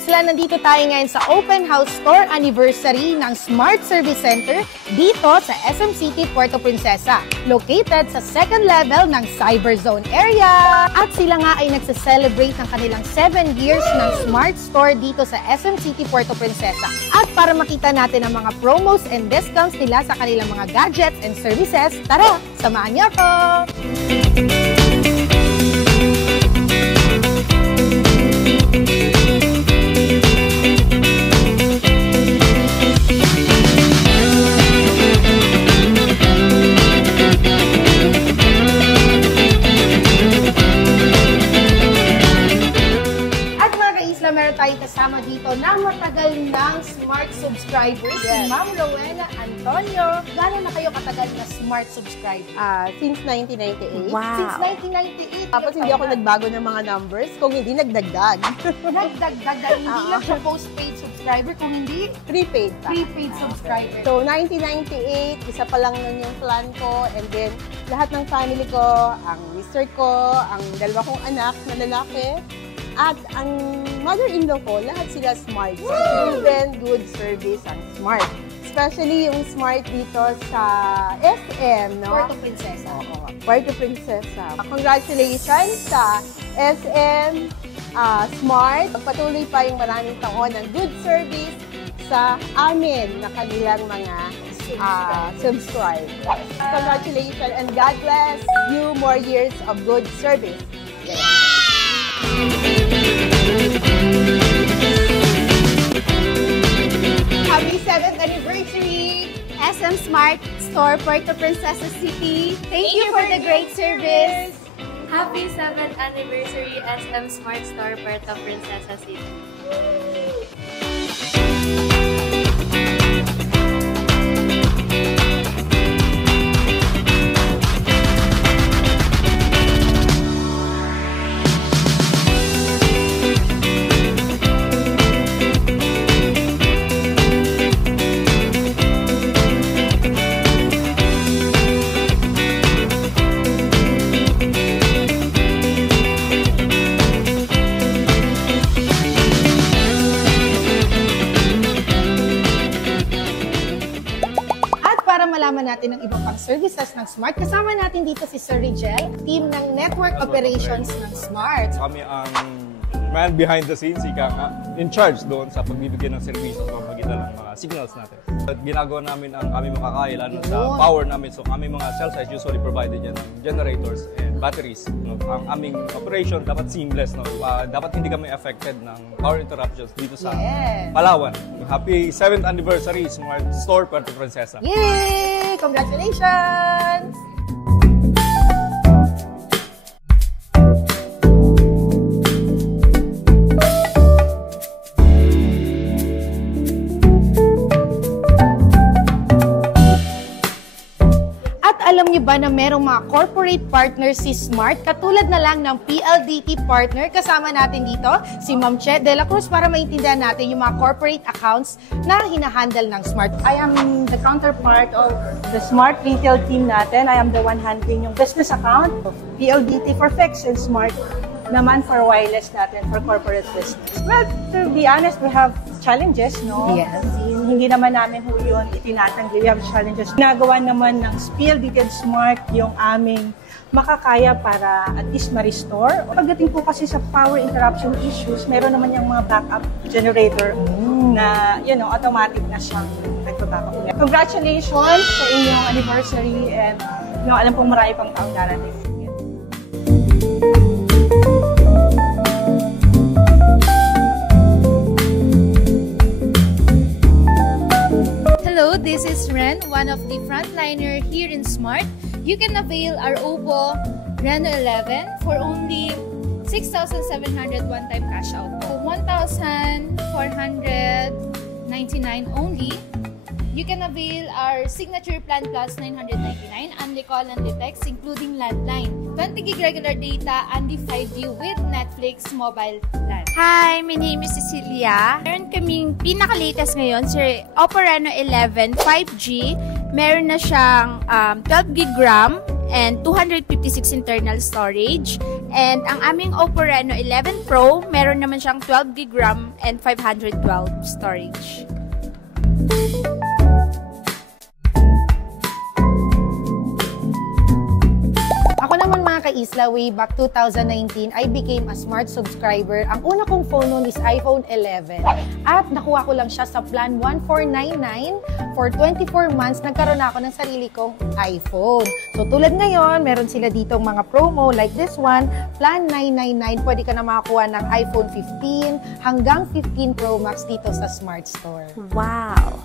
ka-isla, nandito tayo ngayon sa Open House Store Anniversary ng Smart Service Center dito sa SM City, Puerto Princesa, located sa second level ng Cyber Zone area. At sila nga ay nagse-celebrate ng kanilang 7 years ng Smart Store dito sa SM City, Puerto Princesa. At para makita natin ang mga promos and discounts nila sa kanilang mga gadgets and services, tara, samahan niyo ako! Meron tayong kasama dito na matagal ng Smart subscribers, si Ma'am Rowena Antonio. Gano'n na kayo katagal na Smart subscriber? Since 1998. Wow. Since 1998. Tapos hindi ako nagbago ng mga numbers, kung hindi nagdagdag. Nagdagdag dahil hindi lang siya postpaid subscriber, kung hindi prepaid pa. Prepaid subscriber. So 1998, isa pa lang nun yung plan ko, and then lahat ng family ko, ang mister ko, ang dalawa kong anak na lalaki, at ang mother-in-law ko, lahat sila smart. So, proven good service ang smart. Especially yung smart dito sa SM, no? Puerto Princesa. Oo, Puerto Princesa. Congratulations sa SM Smart. Patuloy pa yung maraming taon ng good service sa amin na kanilang mga subscribers. Congratulations and God bless you more years of good service. Happy 7th anniversary! SM Smart Store, Puerto Princesa City. Thank you for the great service. Happy 7th anniversary SM Smart Store, Puerto Princesa City. Malaman natin ang ibang pang services ng Smart. Kasama natin dito si Sir Rigel, team ng Network Operations ng Smart. Kami ang man behind the scenes, ika nga, in charge doon sa pagbibigay ng servisyo sa pamagitan ng mga signals natin. At ginagawa namin ang aming makakaya, lalo sa power namin. So kami mga cell sites usually provided yan ng generators and batteries. No? Ang aming operation dapat seamless. No? Dapat hindi kami affected ng power interruptions dito sa Palawan. Happy 7th anniversary Smart Store, Puerto Princesa. Yay! Congratulations! Alam niyo ba na merong mga corporate partners si Smart, katulad na lang ng PLDT partner? Kasama natin dito si Ma'am Che de la Cruz para maintindihan natin yung mga corporate accounts na hinahandle ng Smart. I am the counterpart of the Smart retail team natin. I am the one handling yung business account of PLDT for fixed and Smart naman for wireless natin for corporate business. Well, to be honest, we have challenges, no? Yes. Hindi naman namin ho yun itinatanggi. We have challenges. Nagawa naman ng PLDT Smart yung aming makakaya para at least ma-restore. Pagdating po kasi sa power interruption issues, meron naman yung mga backup generator na, automatic na siyang nagpa-backup. Congratulations sa inyong anniversary and alam pong marami pang taong darating. Hello, this is Ren, one of the frontliner here in Smart. You can avail our Oppo Reno 11 for only 6,700 one-time cash out. So 1,499 only. You can avail our Signature Plan Plus 999, only call and text including landline, 20 gig regular data, and 5G with Netflix mobile plan. Hi, my name is Cecilia. Meron kaming pinaka-latest ngayon, Sir Oppo Reno 11 5G. Meron na siyang 12 gig RAM and 256 internal storage. And ang aming Oppo Reno 11 Pro, meron naman siyang 12GB RAM and 512 storage. Ako naman mga ka-Isla, way back 2019, I became a Smart subscriber. Ang una kong phone noon is iPhone 11. At nakuha ko lang siya sa plan 1499 for 24 months. Nagkaroon na ako ng sarili kong iPhone. So tulad ngayon, meron sila ditong mga promo like this one, plan 999, pwede ka na makakuha ng iPhone 15 hanggang 15 Pro Max dito sa Smart Store. Wow!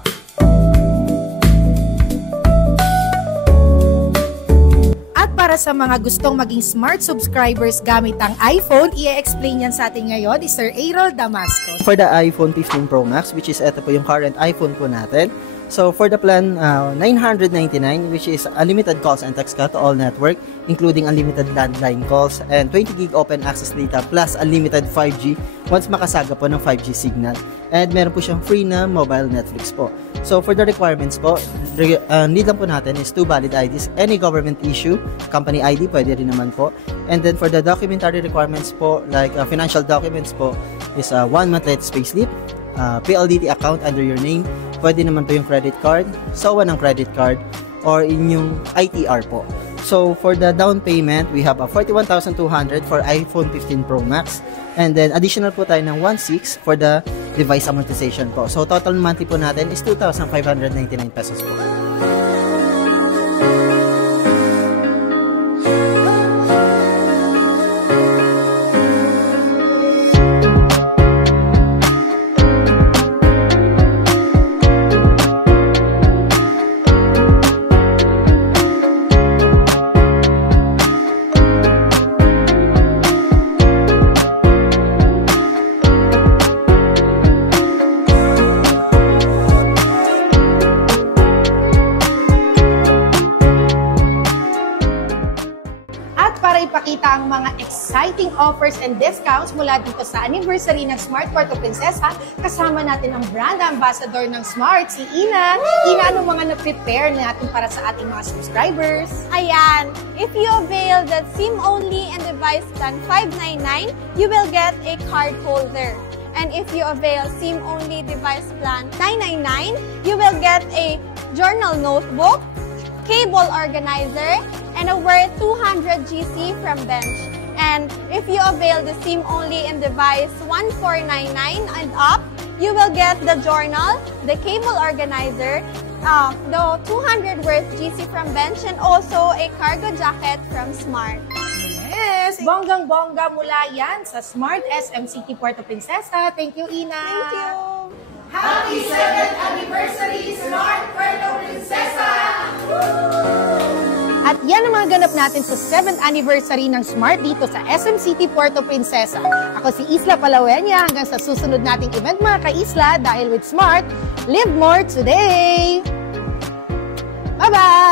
Para sa mga gustong maging Smart subscribers gamit ang iPhone, i-explain yan sa atin ngayon ni Sir Aaron Damasco. For the iPhone 15 Pro Max, which is ito po yung current iPhone po natin. So for the plan 999, which is unlimited calls and text to all network, including unlimited landline calls and 20 gig open access data plus unlimited 5G once makasaga po ng 5G signal. And meron po siyang free na mobile Netflix po. So for the requirements po, need lang po natin is 2 valid IDs, any government issue, company ID pwede rin naman po. And then for the documentary requirements po, like financial documents po, is 1 month latest payslip, PLDT account under your name, pwede naman po yung credit card, SOA ng credit card, or inyong ITR po. So for the down payment, we have a 41,200 for iPhone 15 Pro Max. And then additional po tayo ng 1,600 for the device amortization po. So total monthly po natin is 2,599 pesos po. ipakita ang mga exciting offers and discounts mula dito sa anniversary ng Smart Puerto Princesa. Kasama natin ang brand ambassador ng Smart, si Ina. Ina, ano mga na-prepare natin para sa ating mga subscribers? Ayan, if you avail the SIM-only and device plan 599, you will get a card holder. And if you avail SIM-only device plan 999, you will get a journal notebook, cable organizer, and a worth 200 GC from Bench. And if you avail the SIM-only and device 1499 and up, you will get the journal, the cable organizer, the 200 worth GC from Bench, and also a cargo jacket from Smart. Yes! Bonggang-bongga mula yan sa Smart SM City Puerto Princesa. Thank you, Ina! Thank you! Happy 7th Anniversary Smart Puerto Princesa! At yan ang mga ganap natin sa 7th Anniversary ng Smart dito sa SM City Puerto Princesa. Ako si Isla Palawenya, hanggang sa susunod nating event mga ka-Isla, dahil with Smart, live more today! Bye-bye!